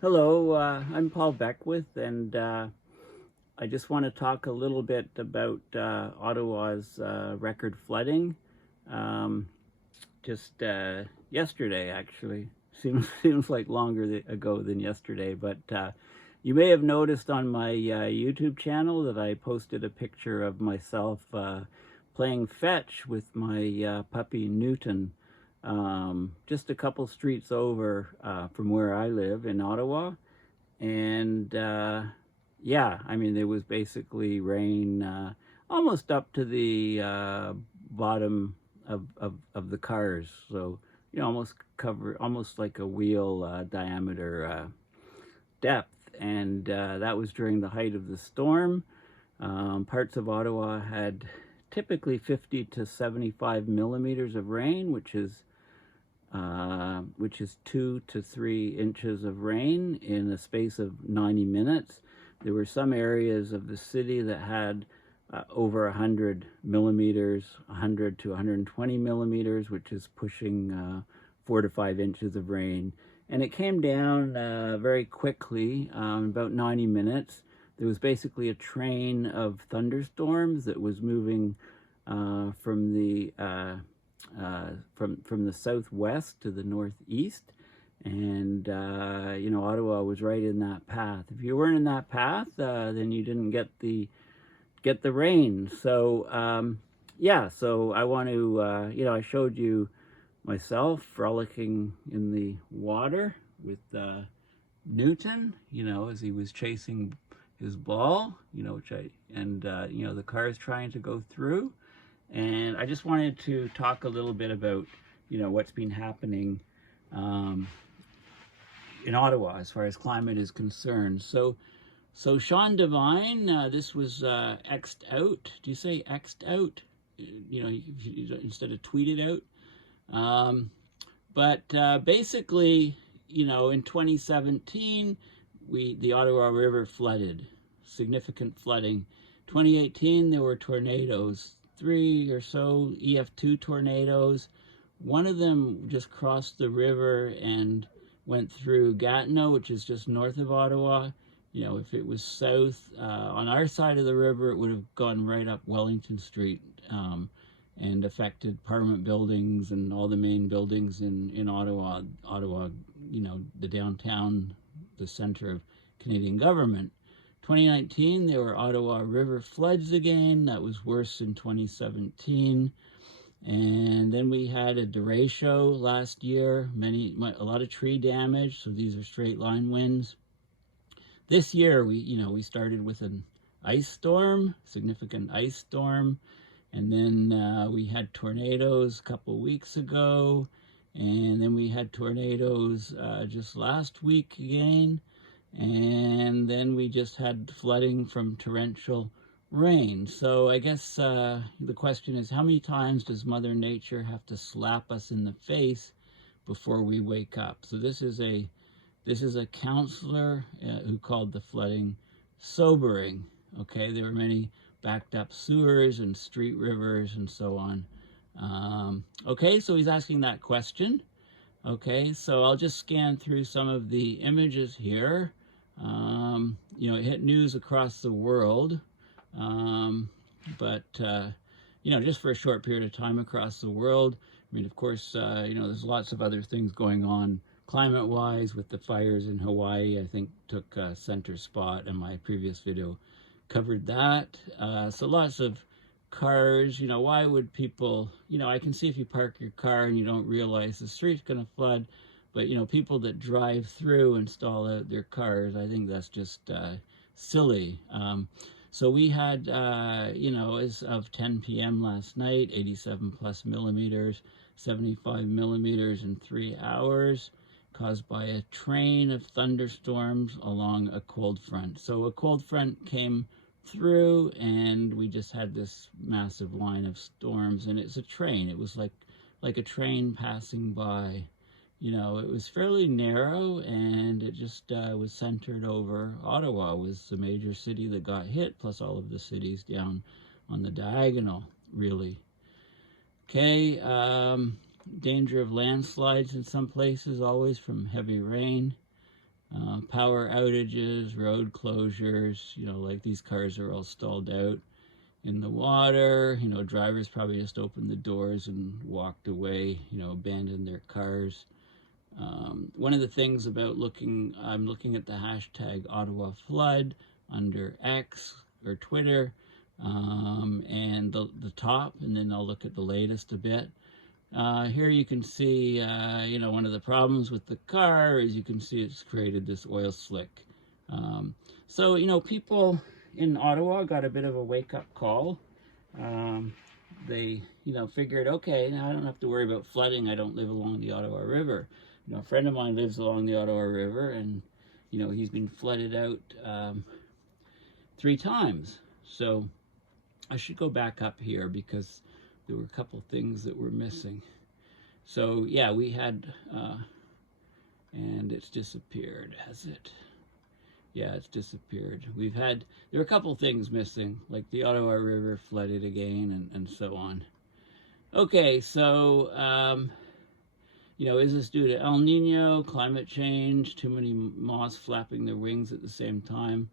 Hello, I'm Paul Beckwith, and I just want to talk a little bit about Ottawa's record flooding. Um, just yesterday, actually, seems like longer ago than yesterday. But you may have noticed on my YouTube channel that I posted a picture of myself playing fetch with my puppy Newton, just a couple streets over from where I live in Ottawa. And yeah, I mean, there was basically rain almost up to the bottom of the cars. So, almost almost like a wheel diameter depth. And that was during the height of the storm. Parts of Ottawa had typically 50 to 75 millimeters of rain, which is 2 to 3 inches of rain in a space of 90 minutes. There were some areas of the city that had over 100 millimeters, 100 to 120 millimeters, which is pushing 4 to 5 inches of rain. And it came down very quickly, about 90 minutes. There was basically a train of thunderstorms that was moving from the from the southwest to the northeast, and Ottawa was right in that path. If you weren't in that path, then you didn't get the rain. So yeah, so I want to I showed you myself frolicking in the water with Newton, as he was chasing his ball, the car is trying to go through. And I just wanted to talk a little bit about, what's been happening in Ottawa as far as climate is concerned. So Sean Devine, this was X'd out. Do you say X'd out? Instead of tweeted out. But basically, in 2017, the Ottawa River flooded, significant flooding. 2018, there were tornadoes. 3 or so EF2 tornadoes. One of them just crossed the river and went through Gatineau, which is just north of Ottawa. If it was south on our side of the river, it would have gone right up Wellington Street and affected Parliament buildings and all the main buildings in Ottawa. Ottawa, the downtown, the center of Canadian government. 2019, there were Ottawa River floods again. That was worse in 2017. And then we had a derecho last year, a lot of tree damage. So these are straight line winds. This year, we started with an ice storm, significant ice storm. And then we had tornadoes a couple weeks ago. And then we had tornadoes just last week again. And then we just had flooding from torrential rain. So I guess the question is, how many times does Mother Nature have to slap us in the face before we wake up? So this is a counselor who called the flooding sobering. Okay, there were many backed up sewers and street rivers and so on. Okay, so he's asking that question. Okay, so I'll just scan through some of the images here. It hit news across the world, but just for a short period of time across the world. I mean, of course, there's lots of other things going on climate-wise with the fires in Hawaii. I think took center spot, and my previous video covered that. So lots of cars. Why would people, I can see if you park your car and you don't realize the street's going to flood, but people that drive through and stall out their cars, I think that's just silly. So we had, as of 10 p.m. last night, 87 plus millimeters, 75 millimeters in 3 hours, caused by a train of thunderstorms along a cold front. So a cold front came through and we just had this massive line of storms, and it's a train. It was like a train passing by. It was fairly narrow, and it just was centered over Ottawa, was the major city that got hit, plus all of the cities down on the diagonal, really. Okay, danger of landslides in some places, always from heavy rain. Power outages, road closures, like these cars are all stalled out in the water. Drivers probably just opened the doors and walked away, abandoned their cars. One of the things about I'm looking at the hashtag Ottawa Flood under X or Twitter, and the top, and then I'll look at the latest a bit. Here you can see, one of the problems with the car is you can see it's created this oil slick. So, people in Ottawa got a bit of a wake-up call. They, figured, okay, now I don't have to worry about flooding. I don't live along the Ottawa River. A friend of mine lives along the Ottawa River, and, he's been flooded out 3 times. So I should go back up here because there were a couple things that were missing. So yeah, we had, and it's disappeared, has it? Yeah, it's disappeared. There were a couple things missing, like the Ottawa River flooded again and so on. Okay, so, is this due to El Nino, climate change, too many moths flapping their wings at the same time?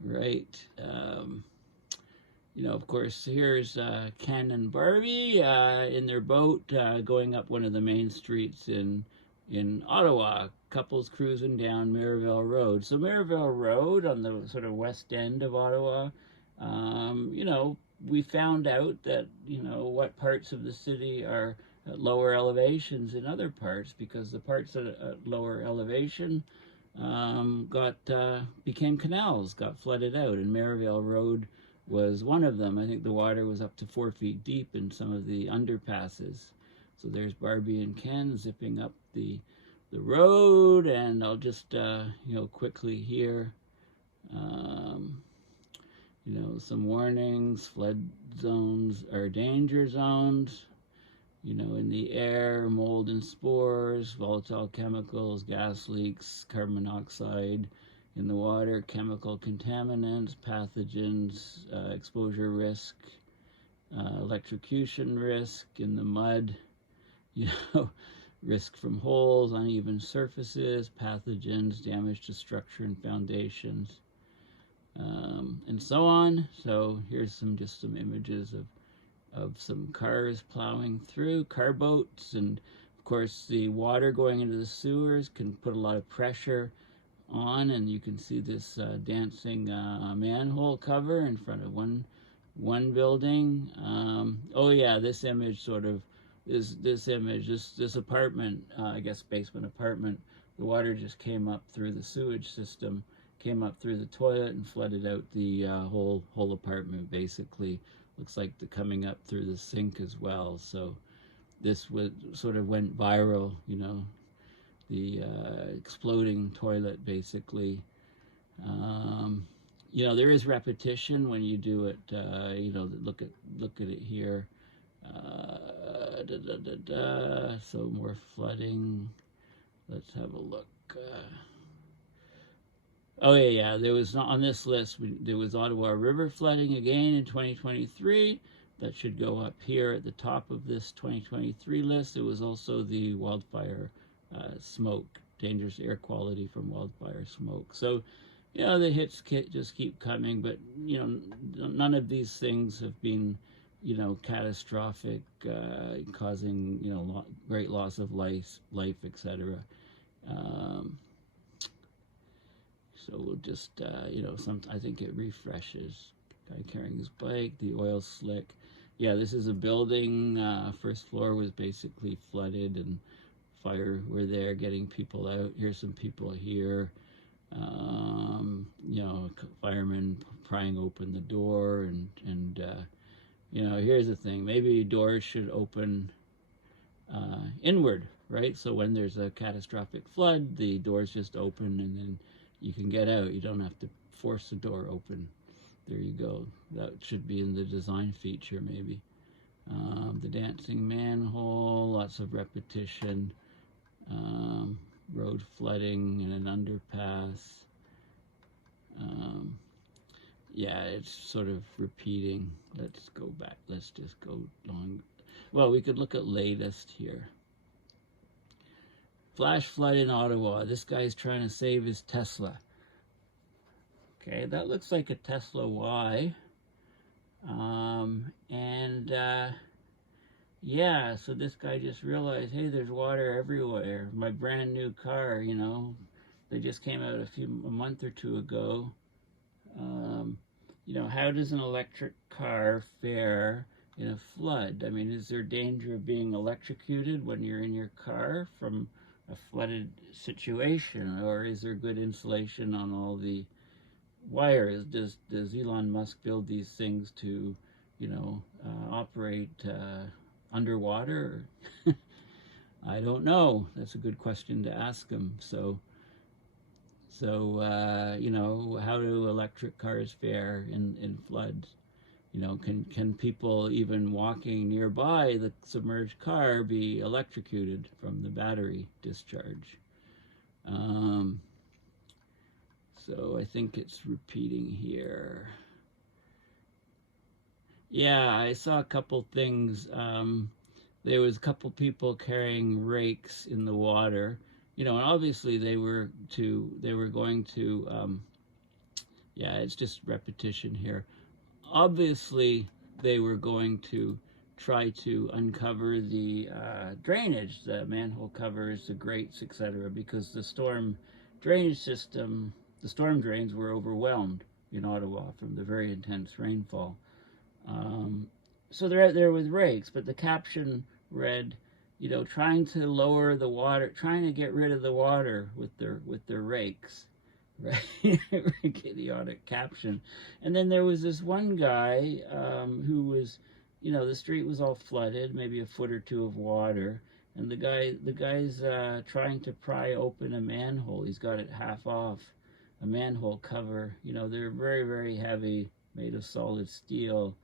Right. Of course, here's Ken and Barbie in their boat going up one of the main streets in Ottawa. Couples cruising down Merivale Road. So Merivale Road on the sort of west end of Ottawa, we found out that, what parts of the city are at lower elevations in other parts, because the parts at lower elevation became canals, got flooded out, and Merivale Road was one of them. I think the water was up to 4 feet deep in some of the underpasses. So there's Barbie and Ken zipping up the road, and I'll just quickly here, some warnings. Flood zones are danger zones. In the air, mold and spores, volatile chemicals, gas leaks, carbon monoxide. In the water, chemical contaminants, pathogens, exposure risk, electrocution risk. In the mud, risk from holes, uneven surfaces, pathogens, damage to structure and foundations, and so on. So here's some images of some cars plowing through, car boats, and of course the water going into the sewers can put a lot of pressure on, and you can see this dancing manhole cover in front of one building. Oh yeah, this image this apartment, I guess basement apartment, the water just came up through the sewage system, came up through the toilet and flooded out the whole apartment basically. Looks like coming up through the sink as well. So this sort of went viral, the exploding toilet basically. There is repetition when you do it. Look at it here. So more flooding. Let's have a look. Oh yeah. There was not on this list. There was Ottawa River flooding again in 2023. That should go up here at the top of this 2023 list. There was also the wildfire smoke, dangerous air quality from wildfire smoke. So, the hits just keep coming, but none of these things have been, catastrophic, causing great loss of life, etc. So we'll just, I think it refreshes. Guy carrying his bike, the oil slick. Yeah, this is a building. First floor was basically flooded, and fire were there getting people out. Here's some people here. Firemen prying open the door, and here's the thing. Maybe doors should open inward, right? So when there's a catastrophic flood, the doors just open, and then you can get out. You don't have to force the door open. There you go. That should be in the design feature, maybe. The dancing manhole, lots of repetition. Road flooding in an underpass. Yeah, it's sort of repeating. Let's go back. Let's just go long. Well, we could look at latest here. Flash flood in Ottawa. This guy's trying to save his Tesla. Okay, that looks like a Tesla Y. Yeah, so this guy just realized, hey, there's water everywhere. My brand new car, you know, they just came out a month or two ago. You know, how does an electric car fare in a flood? I mean, is there danger of being electrocuted when you're in your car from a flooded situation, or is there good insulation on all the wires? Does Elon Musk build these things to, you know, operate underwater? I don't know. That's a good question to ask him. So you know, how do electric cars fare in floods? You know, can people even walking nearby the submerged car be electrocuted from the battery discharge? So I think it's repeating here. Yeah, I saw a couple things. There was a couple people carrying rakes in the water, you know, and obviously they were going to, yeah, it's just repetition here. Obviously, they were going to try to uncover the drainage, the manhole covers, the grates, etc., because the storm drainage system, the storm drains were overwhelmed in Ottawa from the very intense rainfall. So they're out there with rakes, but the caption read, you know, trying to lower the water, trying to get rid of the water with their rakes, right? Idiotic caption. And then there was this one guy who was, you know, the street was all flooded, maybe a foot or two of water, and the guy's trying to pry open a manhole. He's got it half off, a manhole cover. You know, they're very, very heavy, made of solid steel.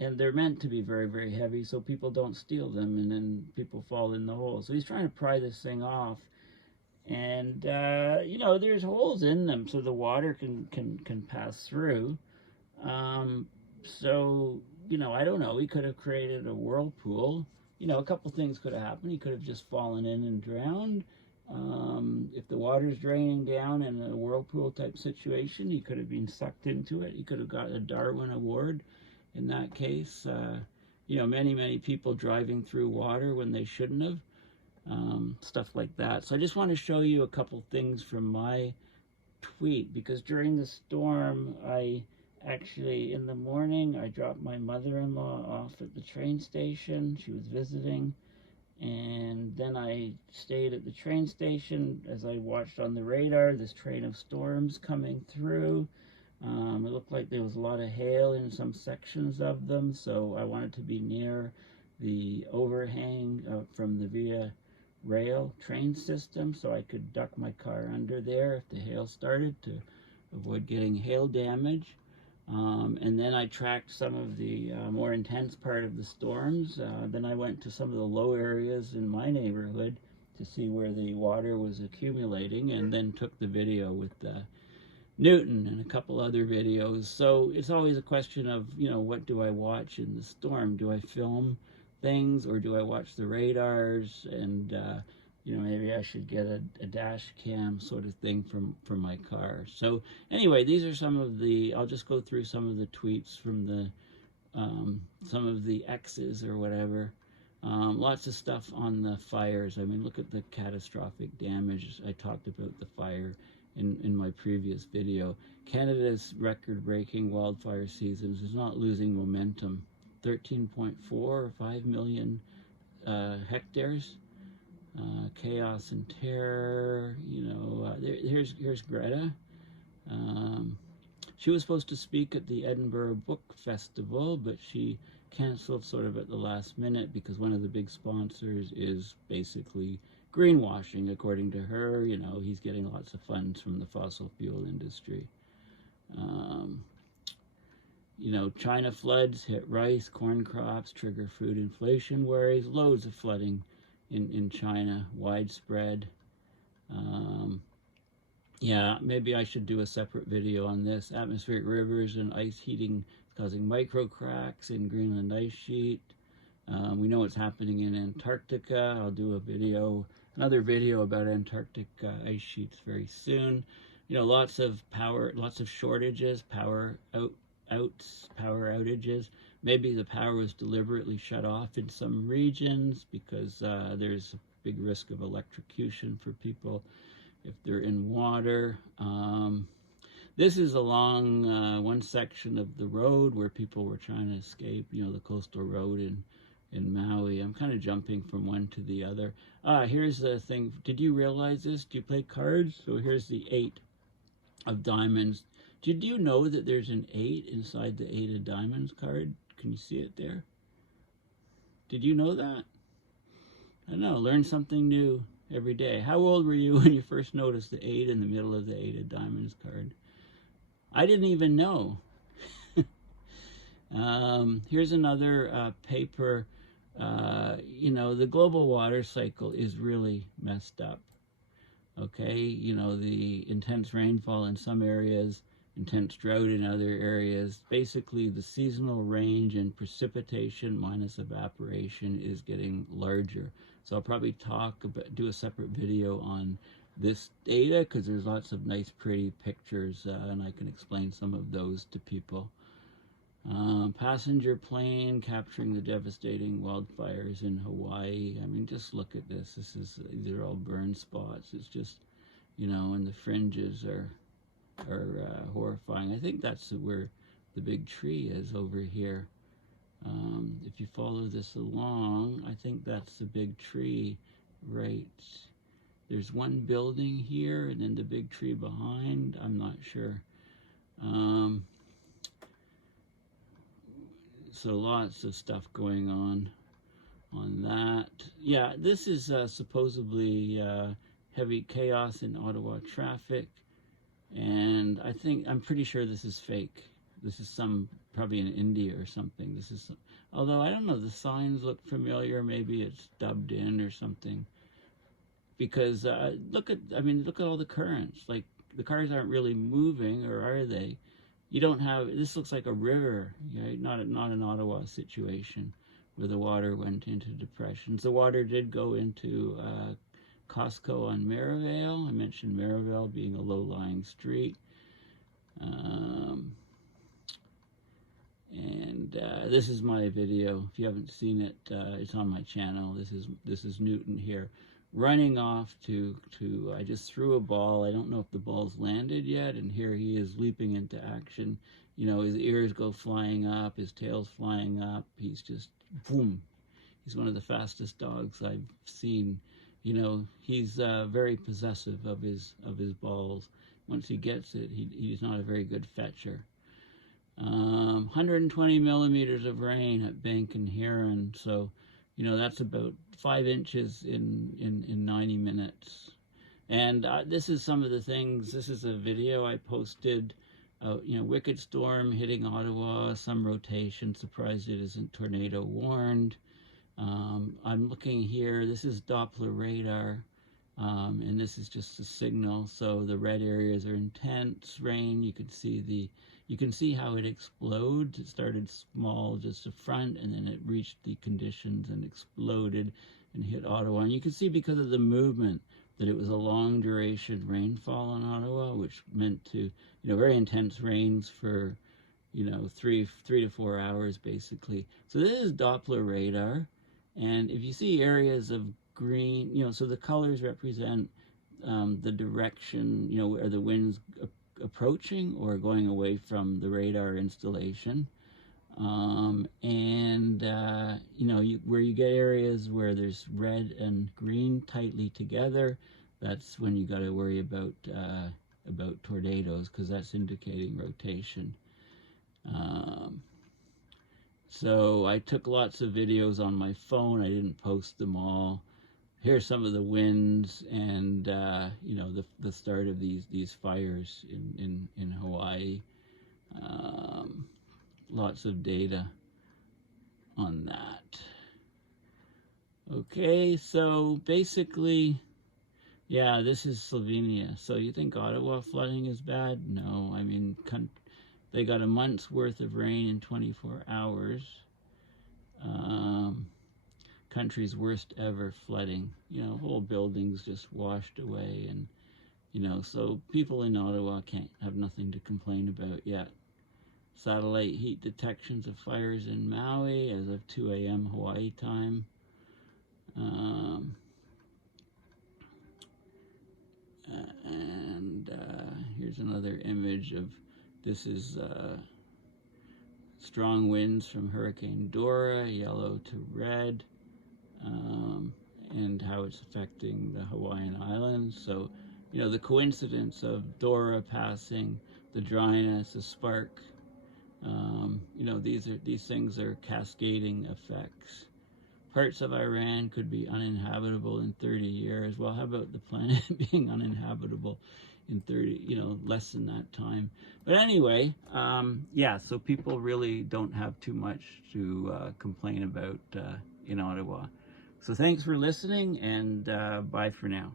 And they're meant to be very, very heavy so people don't steal them and then people fall in the hole. So he's trying to pry this thing off. And, you know, there's holes in them so the water can pass through. So, you know, I don't know. He could have created a whirlpool. You know, a couple things could have happened. He could have just fallen in and drowned. If the water's draining down in a whirlpool type situation, he could have been sucked into it. He could have got a Darwin Award in that case. You know, many people driving through water when they shouldn't have. Stuff like that. So I just want to show you a couple things from my tweet, because during the storm, I actually, in the morning, I dropped my mother-in-law off at the train station. She was visiting. And then I stayed at the train station as I watched on the radar this train of storms coming through. It looked like there was a lot of hail in some sections of them, so I wanted to be near the overhang from the Via Rail train system so I could duck my car under there if the hail started to avoid getting hail damage. And then I tracked some of the more intense part of the storms. Then I went to some of the low areas in my neighborhood to see where the water was accumulating, and then took the video with Newton and a couple other videos. So it's always a question of, you know, what do I watch in the storm? Do I film things, or do I watch the radars? And you know, maybe I should get a dash cam sort of thing from my car. So anyway, these are some of the, I'll just go through some of the tweets from the some of the X's or whatever. Lots of stuff on the fires. I mean, look at the catastrophic damage. I talked about the fire in my previous video. Canada's record-breaking wildfire seasons is not losing momentum. 13.4 or 5 million hectares. Chaos and terror. You know, here's Greta. She was supposed to speak at the Edinburgh Book Festival, but she canceled sort of at the last minute because one of the big sponsors is basically greenwashing, according to her. You know, he's getting lots of funds from the fossil fuel industry. You know, China floods hit rice, corn crops, trigger food inflation worries. Loads of flooding in China, widespread. Yeah, maybe I should do a separate video on this. Atmospheric rivers and ice heating causing micro cracks in Greenland ice sheet. We know what's happening in Antarctica. I'll do a video another video about Antarctic ice sheets very soon. You know, lots of shortages, power outages. Maybe the power was deliberately shut off in some regions because there's a big risk of electrocution for people if they're in water. This is along one section of the road where people were trying to escape, you know, the coastal road in Maui. I'm kind of jumping from one to the other. Here's the thing. Did you realize this? Do you play cards? So here's the 8 of diamonds. Did you know that there's an 8 inside the 8 of diamonds card? Can you see it there? Did you know that? I don't know. Learn something new every day. How old were you when you first noticed the 8 in the middle of the 8 of diamonds card? I didn't even know. Here's another paper. You know, the global water cycle is really messed up. Okay, you know, the intense rainfall in some areas, intense drought in other areas. Basically, the seasonal range and precipitation minus evaporation is getting larger. So I'll probably do a separate video on this data because there's lots of nice, pretty pictures, and I can explain some of those to people. Passenger plane capturing the devastating wildfires in Hawaii. I mean, just look at this. These are all burn spots. It's just, you know, and the fringes are horrifying. I think that's where the big tree is over here. If you follow this along, I think that's the big tree, right? There's one building here and then the big tree behind. I'm not sure. So lots of stuff going on that. Yeah, this is supposedly heavy chaos in Ottawa traffic. And I'm pretty sure this is fake. This is probably in India or something. Although I don't know, the signs look familiar. Maybe it's dubbed in or something. Because look at all the currents. Like, the cars aren't really moving, or are they? You don't have, this looks like a river, right? Not an Ottawa situation where the water went into depressions. The water did go into Costco on Merivale. I mentioned Merivale being a low-lying street. This is my video. If you haven't seen it, it's on my channel. This is Newton here, running off I just threw a ball. I don't know if the ball's landed yet, and here he is leaping into action. You know, his ears go flying up, his tail's flying up. He's just, boom. He's one of the fastest dogs I've seen. You know, he's very possessive of his balls. Once he gets it, he's not a very good fetcher. 120 millimeters of rain at Bank and Heron, so you know that's about 5 inches in 90 minutes. And this is some of the things. This is a video I posted. You know, wicked storm hitting Ottawa, some rotation. Surprised it isn't tornado warned. I'm looking here. This is Doppler radar, and this is just a signal. So the red areas are intense rain. You can see how it explodes. It started small, just a front, and then it reached the conditions and exploded and hit Ottawa. And you can see because of the movement that it was a long duration rainfall in Ottawa, which meant very intense rains for, 3 to 4 hours basically. So this is Doppler radar. And if you see areas of green, so the colors represent the direction, where the wind's approaching or going away from the radar installation. Where you get areas where there's red and green tightly together, that's when you got to worry about tornadoes, because that's indicating rotation. So I took lots of videos on my phone. I didn't post them all. Here's some of the winds and the start of these fires in Hawaii. Lots of data on that. Okay, so basically, yeah, this is Slovenia. So you think Ottawa flooding is bad? No, I mean, they got a month's worth of rain in 24 hours. country's worst ever flooding. You know, whole buildings just washed away, and you know, so people in Ottawa can't have nothing to complain about yet. Satellite heat detections of fires in Maui as of 2 a.m. Hawaii time. Here's another image of, this is strong winds from Hurricane Dora, yellow to red, and how it's affecting the Hawaiian Islands. So, you know, the coincidence of Dora passing, the dryness, the spark, you know, these things are cascading effects. Parts of Iran could be uninhabitable in 30 years. Well, how about the planet being uninhabitable in 30, you know, less than that time? But anyway, yeah, so people really don't have too much to complain about in Ottawa. So thanks for listening, and bye for now.